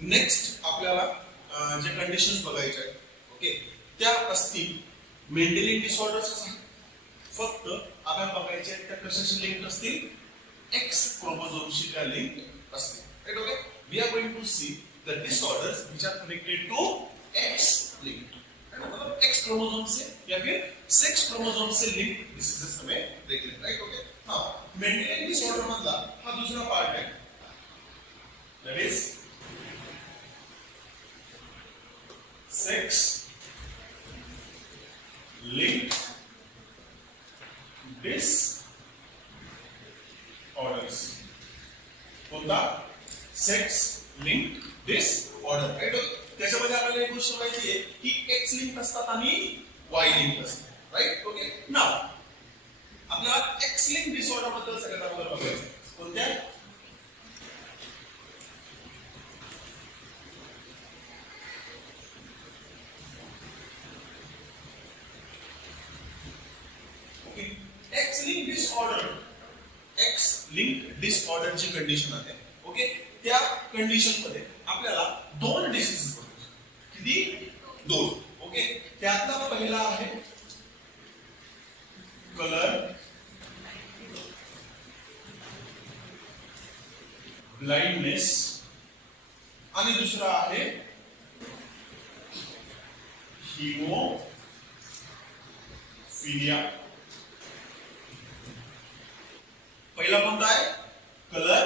Next आपल्याला जे conditions बघायचे आहेत ओके त्या असतील मेंडेलियन डिसऑर्डर्स फक्त आपल्याला बघायचे आहेत त्या कशाशी लिंक असतील एक्स क्रोमोझोमशी त्या लिंक असतील right okay we are going to see the disorders which are connected to X linked मतलब एक्स क्रोमोसोम से या फिर सेक्स क्रोमोसोम से लिंक डिसीजेस हमें देखेंगे राइट ओके हां मेंडेलियन डिसऑर्डर मधला हा दूसरा पार्ट है that is sex linked disorders कोणता सेक्स लिंक्ड डिसऑर्डर राइट त्याच्यामध्ये आपल्याला एक गोष्ट माहिती आहे की एक्स लिंक असतात आणि वाय लिंक असतात राइट ओके नाउ आपल्याला एक्स लिंक डिसऑर्डर बद्दल सगळ्यात अगोदर बघायचं कोणत्या ओके एक्स लिंक डिसऑर्डर ची कंडिशन आहे ओके त्या कंडिशन मध्ये आपल्याला दोन डिसीजेस किती दोन ओके त्यातला पहिला आहे कलर ब्लाइंडनेस आणि दुसरा आहे हिमोफिलिया पहिला कोणता आहे कलर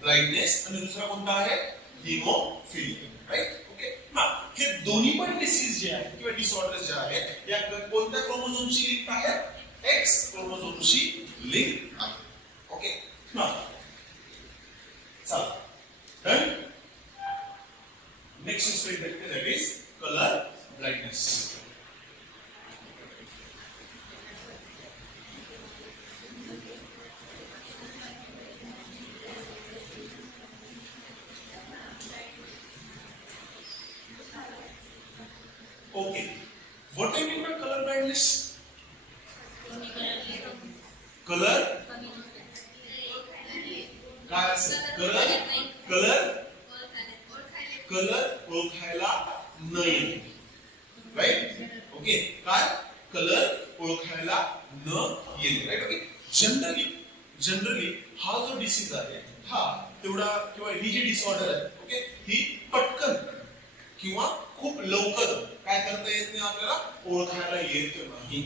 ब्लाइंडनेस आणि दुसरा कोणता आहे हिमोफिलिया राइट ओके ना हे दोन्ही पण डिसीज जे आहेत किंवा डिसऑर्डर्स जे आहेत या कोणत्या क्रोमोझोमशी लिंक आहेत एक्स क्रोमोझोमशी लिंक आहे ओके ना चला डन नेक्स्ट स्टेप देखते that is colour blindness Okay. What do you mean by color blindness? Color? काय असेल? Color ओळखायला न येणे. Right? Okay. काय? Color ओळखायला न येणे. Right? Okay. Generally हा जो डिसीज आहे हा तेवढा किंवा ही जी डिसऑर्डर आहे ओके ही पटकन किंवा खूप लवकर काय करता येत नाही आपल्याला ओळखायला येत नाही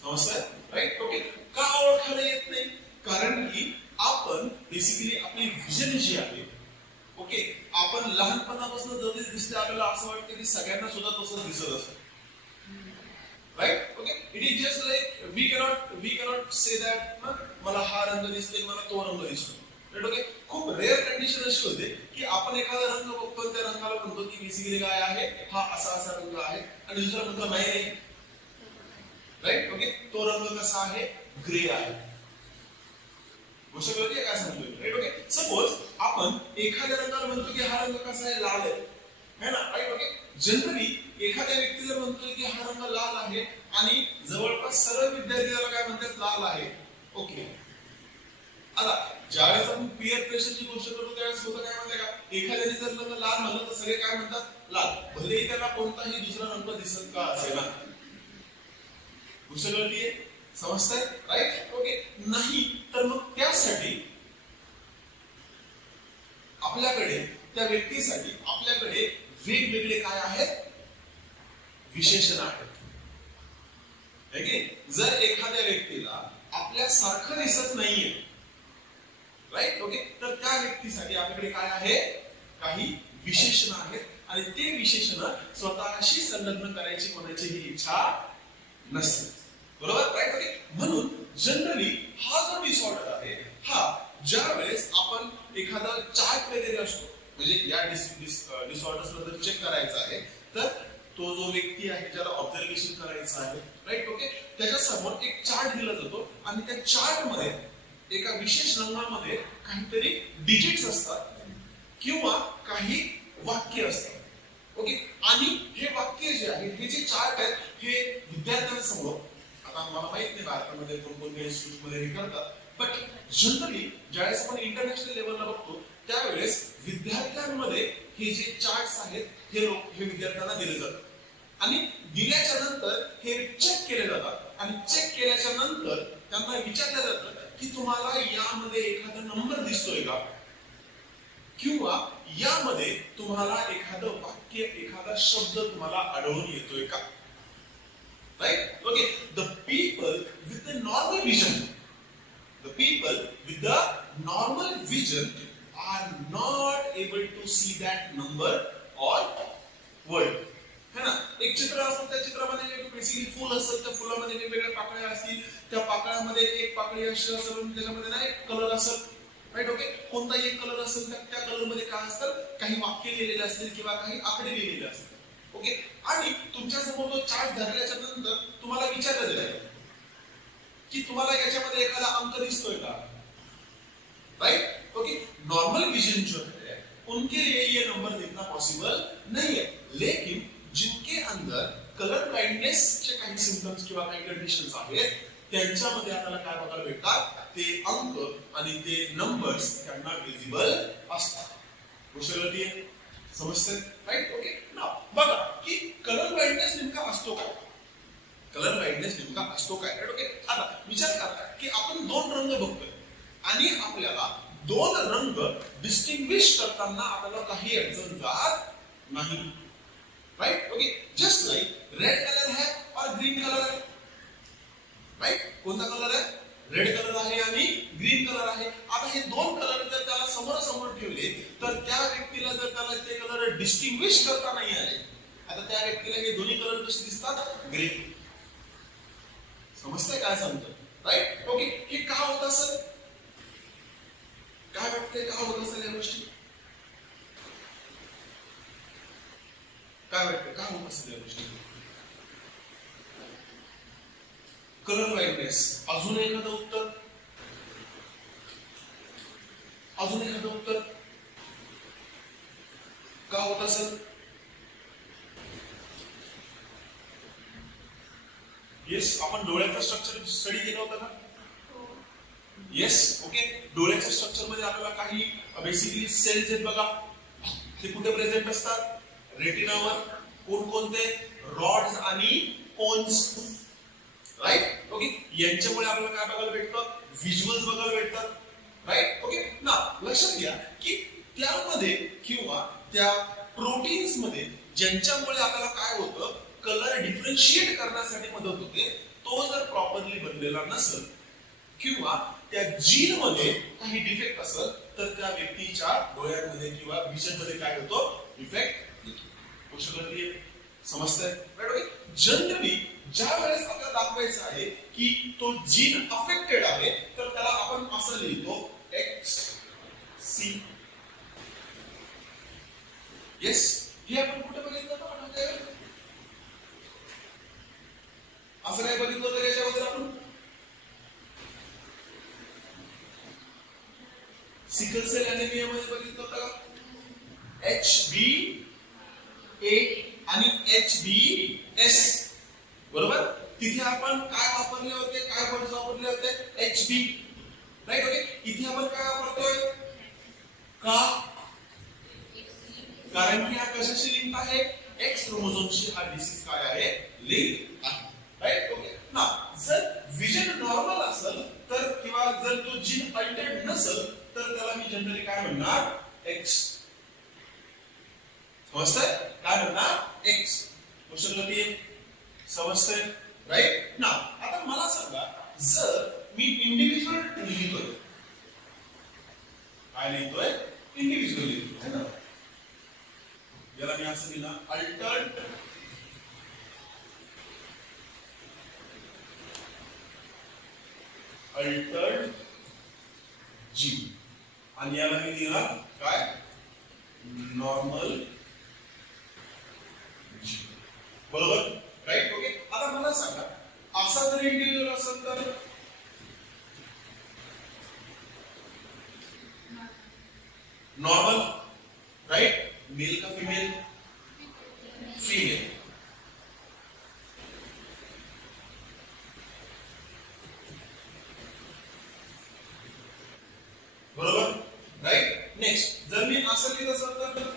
समजतंय राइट ओके का ओळखायला येत नाही कारण की आपण बेसिकली आपली विजन जी आहे ओके आपण लहानपणापासून जरी दिसते आपल्याला असं वाटतं की सगळ्यांना सुद्धा तसंच दिसत असतं right okay it is just like we cannot say that मला हा रंग दिसतोय मला तो रंग दिसतो राइट ओके खूप रेअर कंडिशन अशी होते की आपण एखादा रंग बघतो त्या रंगाला म्हणतो की बेसिकली काय आहे हा असा रंग आहे आणि दुसरा म्हणतो नाही राइट ओके तो रंग कसा आहे ग्रे आहे गोष्ट कळते काय सांगतोय राइट ओके सपोज आपण एखाद्या रंगाला म्हणतो की हा रंग कसा आहे लाल आहे ना राइट ओके जनरली एखाद्या व्यक्ती जर म्हणतोय की हा रंग लाल आहे आणि जवळपास सर्व विद्यार्थी त्याला काय म्हणतात लाल आहे ओके आता ज्यावेळेस आपण पियर प्रेशरची गोष्ट करतो त्यावेळेस होतं काय माहिती का एखाद्याने जर रंग लाल म्हणलं तर सगळे काय म्हणतात लाल भलेही त्याला कोणताही दुसरा रंग दिसत का असेल ना गोष्ट कळतीये समजताय राइट ओके नाही तर मग त्यासाठी आपल्याकडे त्या व्यक्तीसाठी आपल्याकडे वेगवेगळे काय आहेत विशेषण आहेत जर एखाद्या व्यक्तीला आपल्या सारखं दिसत नाहीये राइट ओके तर त्या व्यक्तीसाठी आपल्याकडे काय आहे काही विशेषण आहेत आणि ते विशेषण स्वतःशी संलग्न करायची कोणाची ही इच्छा नसते बरोबर राइट ओके म्हणून जनरली हा जो डिसऑर्डर आहे हा ज्या वेळेस आपण एखादा चार्ट वगैरे असतो म्हणजे या डिसऑर्डर्स बद्दल चेक करायचं आहे तर तो जो व्यक्ती आहे ज्याला ऑब्झर्वेशन करायचं आहे राइट ओके त्याच्या समोर एक चार्ट दिला जातो आणि त्या चार्ट मध्ये एका विशेष रंगामध्ये काहीतरी डिजिट्स असतात किंवा काही वाक्य असतात ओके आणि हे वाक्य जे आहे हे जे चार्ट आहेत हे विद्यार्थ्यांसमोर आता मला माहित नाही भारतामध्ये कोणकोणत्या इन्स्टिट्यूट मध्ये हे करतात बट जनरली ज्यावेळेस आपण इंटरनॅशनल लेवलला बघतो त्यावेळेस विद्यार्थ्यांमध्ये हे जे चार्ट्स आहेत हे विद्यार्थ्यांना दिले जातात आणि दिल्याच्या नंतर हे चेक केले जातात आणि चेक केल्याच्या नंतर त्यांना विचारलं जातं की तुम्हाला यामध्ये एखादा नंबर दिसतोय का किंवा यामध्ये तुम्हाला एखादं वाक्य एखादा शब्द तुम्हाला आढळून येतोय का. Right. Okay. The people with the normal vision are not able to see that number or word. है ना. एक चित्र असतं, त्या चित्रामध्ये बेसिकली फुल असतं, त्या फुलामध्ये वेगवेगळ्या पाकळ्या असतील, त्या पाकळ्यामध्ये एक पाकळी अशी असेल त्याच्यामध्ये ना एक कलर असेल. राइट. ओके. कोणताही एक कलर असेल तर त्या कलर मध्ये काय असतं, काही वाक्य लिहिलेले असतील किंवा काही आकडे लिहिलेले असतात. ओके. आणि तुमच्या समोर तो चार्ट धरल्याच्या नंतर तुम्हाला विचारलं जाईल की तुम्हाला याच्यामध्ये एखादा अंक दिसतोय का. राइट. ओके. नॉर्मल विजन जो है उनके लिए ये नंबर देखना पॉसिबल नहीं है, लेकिन जिनके अंदर कलर ब्लाइंडनेस चे काही सिम्पटम्स किंवा काही कंडिशन्स आहेत त्यांच्यामध्ये आपल्याला काय बघायला भेटतात, ते अंक आणि ते नंबर्स त्यांना विजिबल असतात. गोष्ट कळते, समजते. राइट. ओके. नाउ बघा की कलर ब्लाइंडनेस नेमका असतो काय. कलर ब्लाइंडनेस नेमका असतो काय. राइट. ओके. आता विचार करा की आपण दोन रंग बघतोय आणि आपल्याला दोन रंग डिस्टिंग्विश करताना आपल्याला काही अडचण जात नाही. Right. Okay. Just like red colour है और ग्रीन कलर है. राइट. कोणता कलर आहे, रेड कलर आहे आणि ग्रीन कलर आहे. आता हे दोन कलर जर त्याला समोरासमोर ठेवले तर त्या व्यक्तीला जर त्याला ते कलर डिस्टिंग्विश करता नाही आले, आता त्या व्यक्तीला हे दोन्ही कलर कसे दिसतात, ग्रीन. समजतंय काय सांगतो. राइट. ओके. हे का होत असेल, काय वाटतंय का होत असेल या गोष्टी, काय वाटतं का होत असेल या गोष्टी. Colour blindness. अजून एखादं उत्तर, अजून एखादं उत्तर का होत असेल. येस, आपण डोळ्याचं स्ट्रक्चर स्टडी केलं होतं का. येस. ओके. डोळ्याच्या स्ट्रक्चर मध्ये आपल्याला काही बेसिकली सेल्स आहेत बघा, ते कुठे प्रेझेंट असतात, रेटिनावर. कोणकोणते, रॉड्स आणि कोन्स. राइट. ओके. यांच्यामुळे आपल्याला काय बघायला भेटतं, व्हिज्युअल्स बघायला भेटतात. राइट. ओके. ना लक्षात घ्या की त्यामध्ये किंवा त्या प्रोटीन्स मध्ये ज्यांच्यामुळे आपल्याला काय होतं, कलर डिफरन्शिएट करण्यासाठी मदत होते, तो जर प्रॉपरली बनलेला नसेल किंवा त्या जीन मध्ये काही डिफेक्ट असेल तर त्या व्यक्तीच्या डोळ्यांमध्ये किंवा विजन मध्ये काय होतो, इफेक्ट येतो. गोष्ट कळते, समजतंय. राइट. ओके. जनरली ज्या वेळेस आपल्याला दाखवायचं आहे की तो जीन अफेक्टेड आहे तर त्याला आपण असं लिहितो XC. येस. हे आपण कुठे बघितलं होतं, आठवतंय, असं काय बघितलं होतं याच्यामध्ये आपण. सिकल सेल एनिमिया मध्ये बघितलं होतं का, HbA आणि HbS. बरोबर. तिथे आपण काय वापरले होते, काय वर्ड्स वापरले होते, HB. राइट. ओके. इथे आपण काय वापरतोय, का, कारण की हा कशाशी लिंक आहे, एक्स क्रोमोझोमशी हा डिसीज काय आहे, लिंक आहे. राइट. ओके. ना जर विजन नॉर्मल असेल तर किंवा जर तो जीन अल्टर्ड नसेल तर त्याला मी जनरली काय म्हणणार, एक्स. समजतंय, काय म्हणणार, एक्स. गोष्ट कळते, समजतंय. राइट. ना आता मला सांगा, जर मी इंडिव्हिज्युअल लिहितोय, काय लिहितोय, इंडिव्हिज्युअल लिहितोय, है ना. याला मी असं लिहिलं, अल्टर्ड जीन, आणि याला मी लिहिला काय, नॉर्मल जीन. बरोबर. राइट. ओके. आता मला सांगा, असा जर इंडिव्हिज्युअल असेल तर नॉर्मल. राइट. मेल का फीमेल, फीमेल. बरोबर. राइट. नेक्स्ट जर मी असं लिहित असेल तर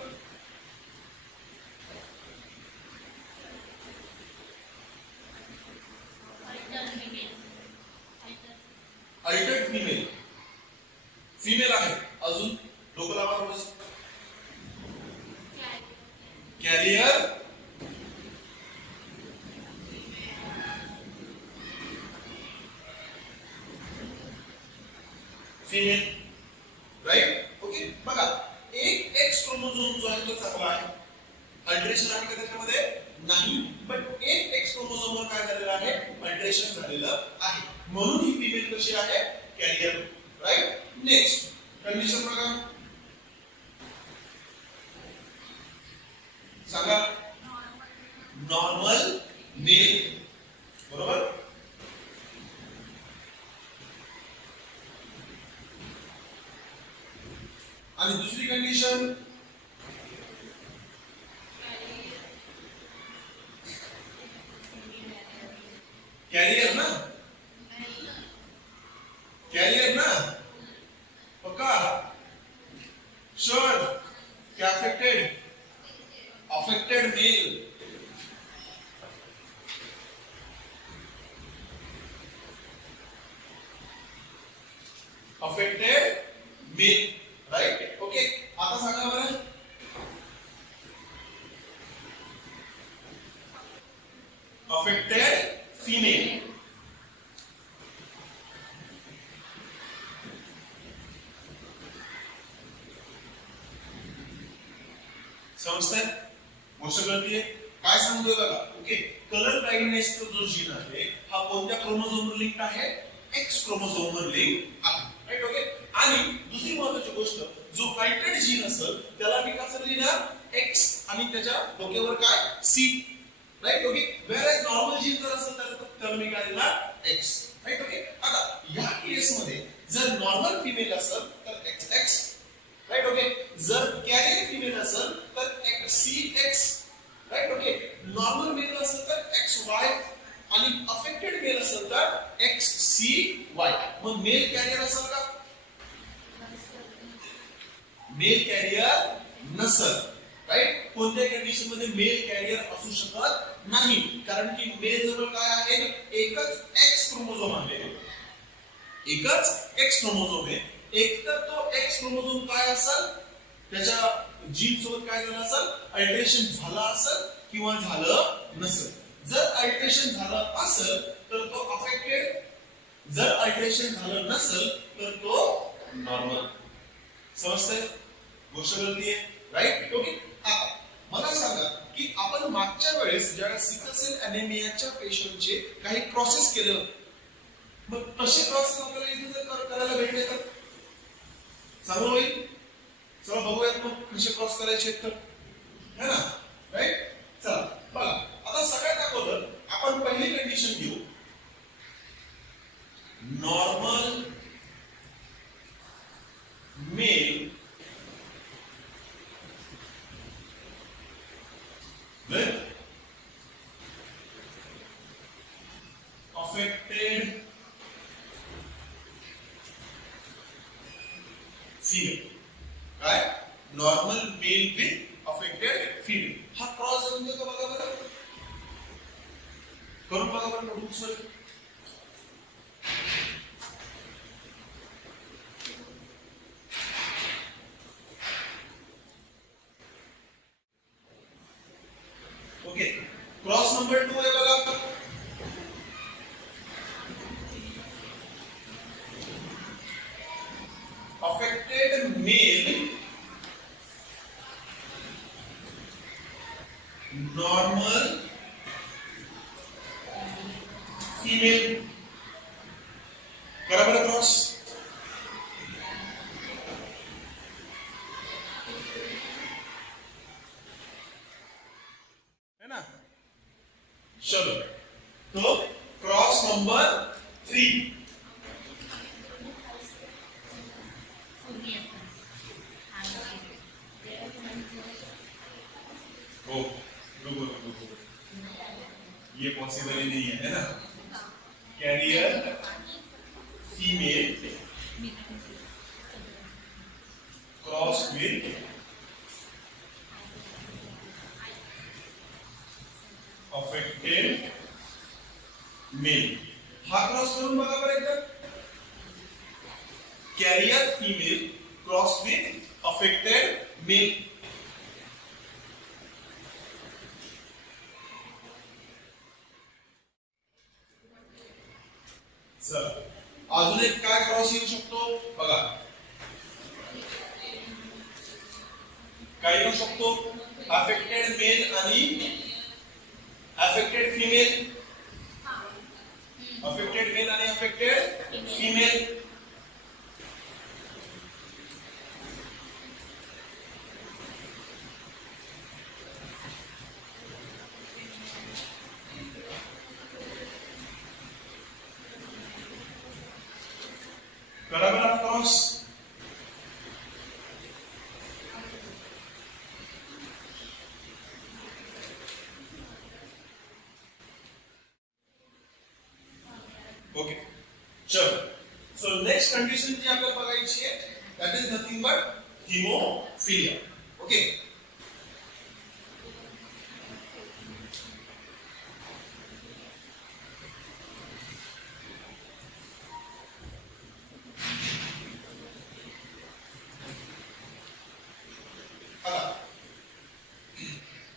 अल्टर्ड फिमेल, फिमेल आहे. अजून डोकं लावा थोडंस. Carrier female, right. ओके बघा एक एक्स क्रोमोझोम जो आहे तो चांगला आहे, अल्टरेशन आहे का त्याच्यामध्ये नाही, पण एक एक्स क्रोमोझोम वर काय झालेलं आहे, अल्टरेशन झालेलं आहे, म्हणून ही फिमेल कशी आहे, कॅरियर, राईट. नेक्स्ट कंडिशन बघा, सांगा. नॉर्मल मेल, बरोबर. आणि दुसरी कंडिशन कॅरियर ना, कॅरियर ना, पक्का. श्योर कि affected, affected male, affected male, right. Okay आता सांगा बरं, अफेक्टेड फीमेल, समजतंय गोष्ट कळतीये काय सांगतोय बघा. ओके कलर ब्लाइंडनेसचा जो जीन आहे हा कोणत्या क्रोमोझोमवर लिंक्ड आहे, एक्स क्रोमोझोमवर लिंक आहे, राइट. ओके आणि दुसरी महत्त्वाची गोष्ट, जो अल्टर्ड जीन असेल त्याला मी कसं लिहिणार, एक्स आणि त्याच्या डोक्यावर काय, see, right. Okay whereas normal gene जर असेल तर त्याला मी काय लिहिणार, एक्स, राइट. ओके आता या केस मध्ये जर नॉर्मल फिमेल असेल तर एक्स एक्स, राइट. ओके जर कॅरियर फिमेल असेल तर X C X, right. Okay normal male असेल तर एक्स वाय आणि अफेक्टेड मेल असेल तर एक्स सी वाय. मग मेल कॅरियर असेल का, मेल कॅरियर नसेल, राइट. कोणत्या कंडिशन मध्ये मेल कॅरियर असू शकत नाही, कारण की मेल जवळ काय आहे, एकच एक्स क्रोमोझोम आहे, एकच एक्स क्रोमोझोम आहे. एक तर तो एक्स क्रोमोझोम काय असेल, त्याच्या जीन सोबत काय झालं असेल, अल्टरेशन झालं असेल किंवा झालं नसेल. जर अल्टरेशन झालं असेल तर तो अफेक्टेड, जर अल्टरेशन झालं नसेल तर तो नॉर्मल. समजतंय गोष्ट कळतीये, राइट. ओके आता मला सांगा की आपण मागच्या वेळेस ज्या सिकल सेल अॅनेमियाच्या पेशंटचे काही क्रॉसेस केले, मग तसे क्रॉसेस आपल्याला इथे जर करायला भेटले तर चांगलं होईल. चला बघूयात मग कसे क्रॉस करायचे तर, है ना, राइट. चला बघा आता सगळ्यात अगोदर आपण पहिली कंडिशन घेऊ, normal male with affected female, काय normal male with affected female. हा क्रॉस जमतोय का बघा बरं, करून बघा बरं नोटबुक्स वर. ओके क्रॉस नंबर 2 आहे बघा, अफेक्टेड मेल नॉर्मल फीमेल, करा बरं क्रॉस. है ना, चलो तो क्रॉस नंबर 3, ओ रुको ये पॉसिबल ही नहीं है ना, carrier female cross cross with affected male. हा क्रॉस करून बघा बरं एकदा. Carrier female cross with affected male. चला अजून एक काय क्रॉस येऊ शकतो बघा. काय येऊ शकतो? अफेक्टेड मेल आणि अफेक्टेड फिमेल. अफेक्टेड मेल आणि अफेक्टेड फिमेल. करा बरं क्रॉस. ओके चलो. सो नेक्स्ट कंडिशन जी आपल्याला बघायची आहे that is nothing but haemophilia. Okay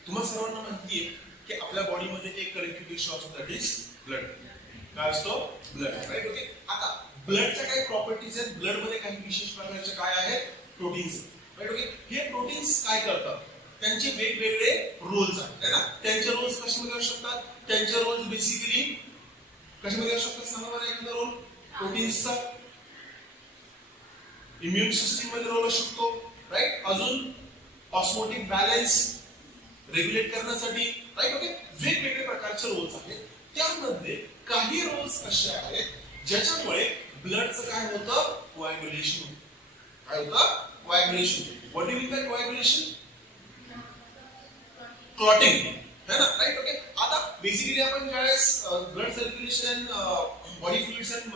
तुम्हाला सर्वांना माहिती आहे की आपल्या बॉडीमध्ये एक करेक्टिव्ह टिश्यू असतो दॅट इज ब्लड. काय असतो? ब्लड. राईट. ओके. आता ब्लडच्या काही प्रॉपर्टीज आहेत. ब्लड मध्ये काही विशेष प्रकारचे काय आहेत? प्रोटीन्स. राईट. ओके. हे प्रोटीन्स काय करतात? त्यांचे वेगवेगळे रोल्स आहेत है ना. त्यांचे रोल्स कशामध्ये असू शकतात? त्यांचे रोल्स बेसिकली कशामध्ये असू शकतात सांगा बरं एखादा रोल. प्रोटीन्सचा इम्युन सिस्टीम मध्ये रोल असू शकतो. राईट. अजून ऑस्मोटिक बॅलन्स रेग्युलेट करण्यासाठी. राईट. ओके. वेगवेगळे प्रकारचे रोल्स आहेत. त्यामध्ये काही रोल्स असे आहेत ज्याच्यामुळे ब्लडचं काय होतं? कोॲग्युलेशन होतं. काय होतं? Coagulation. What do you mean by coagulation? Clotting है ना. राईट. ओके. आता बेसिकली आपण ज्यावेळेस blood circulation body fluids and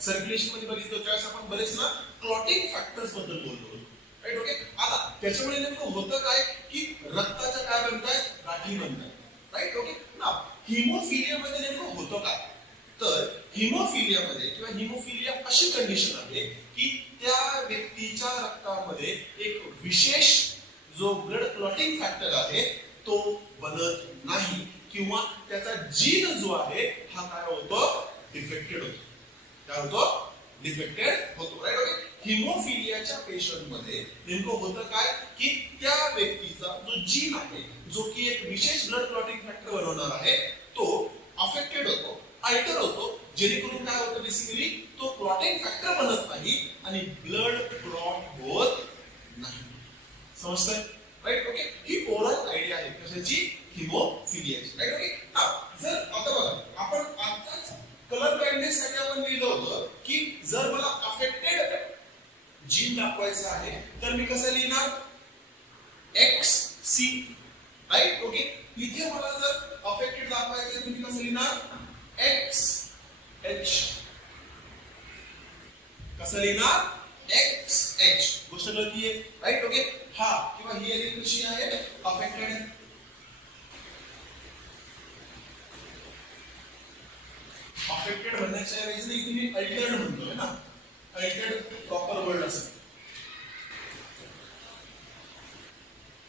circulation मध्ये बघितलं त्यावेळेस आपण बरेच ना क्लॉटिंग फॅक्टर्स बद्दल बोलतो. राईट. ओके. आता त्याच्यामुळे नेमकं होतं काय की रक्ताच्या काय बनतायत? गाठी बनतायत. राईट. ओके. ना हिमोफिलिया मध्ये नेमकं होतं काय? तर हिमोफिलिया मध्ये किंवा हिमोफिलिया अशी कंडिशन आहे की त्या व्यक्तीच्या रक्तामध्ये एक विशेष जो ब्लड क्लॉटिंग फॅक्टर आहे तो बनत नाही किंवा त्याचा जीन जो आहे हा काय होतो? डिफेक्टेड होतो. काय होतो? डिफेक्टेड होतो. राईट. ओके. हिमोफिलियाच्या पेशंट मध्ये नेमकं होतं काय की त्या व्यक्तीचा जो जीन आहे जो की एक विशेष ब्लड क्लॉटिंग फॅक्टर बनवणार आहे तो अफेक्टेड होतो, अल्टर होतो, जेणेकरून काय होतं बेसिकली तो क्लॉटिंग फॅक्टर बनत नाही आणि ब्लड क्लॉट होत नाही. समजतंय? राईट. ओके. ही ओव्हरऑल आयडिया आहे कशाची? हिमोफिलियाची. राईट. ओके. जर आता बघा आपण आताच कलर ब्लाइंडनेस साठी आपण लिहिलं होतं की जर मला अफेक्टेड जीन दाखवायचं आहे तर मी कसं लिहिणार? XC. राईट. ओके. इथे मला जर अफेक्टेड दाखवायचं तर मी कसं लिहिणार? XH. कसं लिहिणार? XH. गोष्ट कळतीये? राईट. ओके. हा किंवा ही एलिमेंट कशी आहे? अफेक्टेड. अफेक्टेड म्हणण्याच्या ऐवजी इथे मी अल्टर्ड म्हणतोय ना. अल्टर्ड प्रॉपर वर्ड असेल.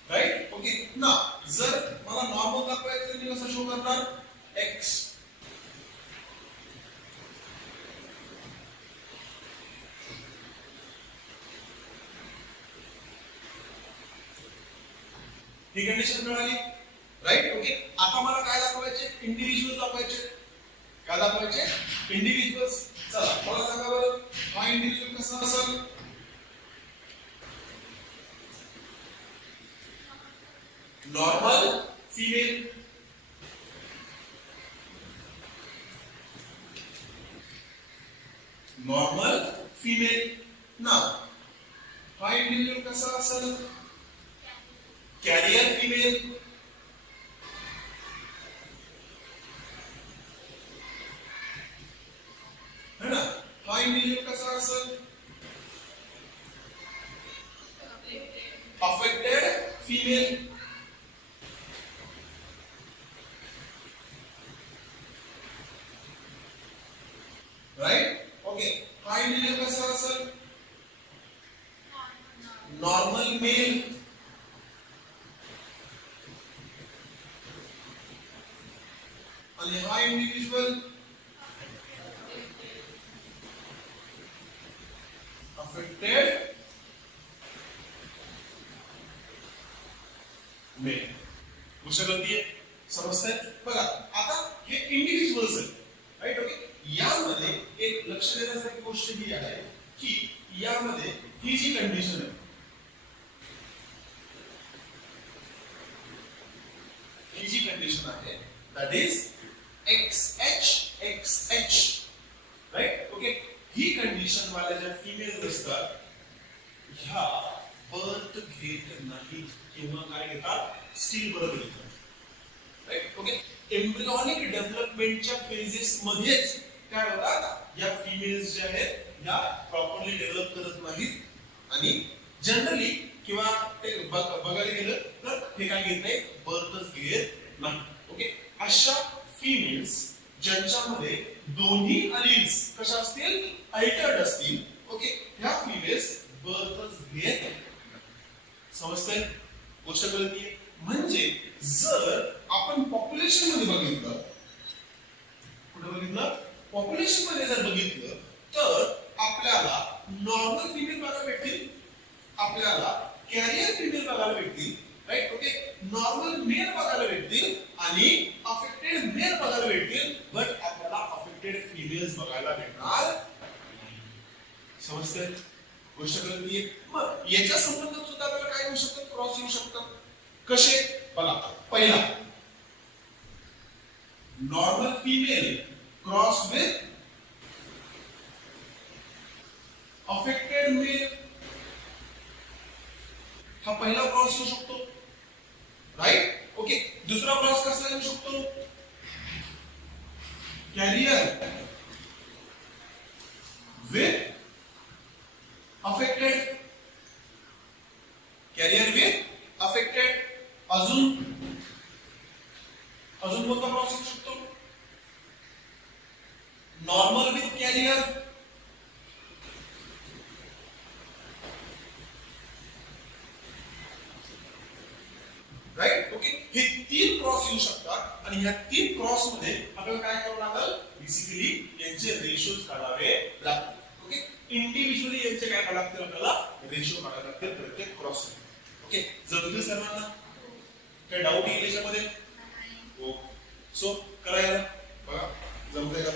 राईट. ओके. ना जर मला नॉर्मल दाखवायचं तर मी कसं शो करणार? X. ही कंडिशन मिळाली. राईट. ओके. आता मला काय दाखवायचे? इंडिव्हिज्युअल दाखवायचे. काय दाखवायचे? इंडिव्हिज्युअल्स. चला मला सांगा बरं हा इंडिव्हिज्युअल कसा असेल? Normal female. Normal female. ना हा इंडिव्हिज्युअल कसा असेल? Carrier female. है ना. हा इंडिव्हिज्युअल कसा असेल? affected female. Right? Okay. हा इंडिव्हिज्युअल कसा असेल? Normal male. आणि हा इंडिव्हिज्युअल affected मेल. गोष्ट कळतीये? समजतंय? बघा आता हे इंडिव्हिज्युअल्स आहेत. राईट? ओके. यामध्ये एक लक्ष देण्यासारखी गोष्ट ही आहे की यामध्ये ही जी कंडिशन आहे, ही जी कंडिशन आहे that is XH. Right? Okay. ही कंडिशन वाल्या ज्या फिमेल असतात ह्या बर्थ घेत नाही किंवा काय घेतात? स्टील बर्थ घेतात. राईट? ओके. एम्ब्रियॉनिक डेव्हलपमेंटच्या फेजेस मध्येच काय होतात? या फिमेल्स ज्या आहेत या प्रॉपरली डेव्हलप करत नाहीत आणि जनरली किंवा बघायला गेलं तर हे काय घेत नाही? बर्थच घेत नाही. ओके. अशा फिमेल्स ज्यांच्यामध्ये दोन्ही अलिल्स कशा असतील? अल्टर्ड असतील. ओके. ह्या फिमेल्स बर्थच घेत नाही. समजतंय? गोष्ट कळतीये? म्हणजे जर आपण पॉप्युलेशन मध्ये बघितलं, कुठे बघितलं? पॉप्युलेशन मध्ये जर बघितलं तर आपल्याला नॉर्मल फिमेल बघायला भेटतील, आपल्याला कॅरियर फिमेल बघायला भेटतील. राईट? ओके. नॉर्मल मेल बघायला भेटतील आणि अफेक्टेड मेल बघायला भेटतील, बट आपल्याला अफेक्टेड फिमेल्स बघायला भेटणार. समजतंय? गोष्ट कळतीये? मग याच्या संबंधात सुद्धा आपल्याला काय होऊ शकतं? क्रॉस येऊ शकतं. कसे? बघा पहिला normal female cross with affected male. हा पहिला क्रॉस येऊ शकतो. राईट? ओके. दुसरा क्रॉस कसा येऊ शकतो? Carrier with affected. Carrier with affected. अजून कोणता क्रॉस येऊ शकतो? Normal with carrier. Right? Okay. हे तीन क्रॉस येऊ शकतात आणि ह्या तीन क्रॉस मध्ये आपल्याला काय करावं लागेल? बेसिकली यांचे रेशोज काढावे लागतील. ओके. इंडिव्हिज्युअली यांचे काय काढावे लागतील? आपल्याला रेशो काढावे लागतील प्रत्येक क्रॉस. ओके. जमतील सर्वांना? काय डाऊट येईल याच्यामध्ये? हो. सो करा याला. बघा जमतंय का?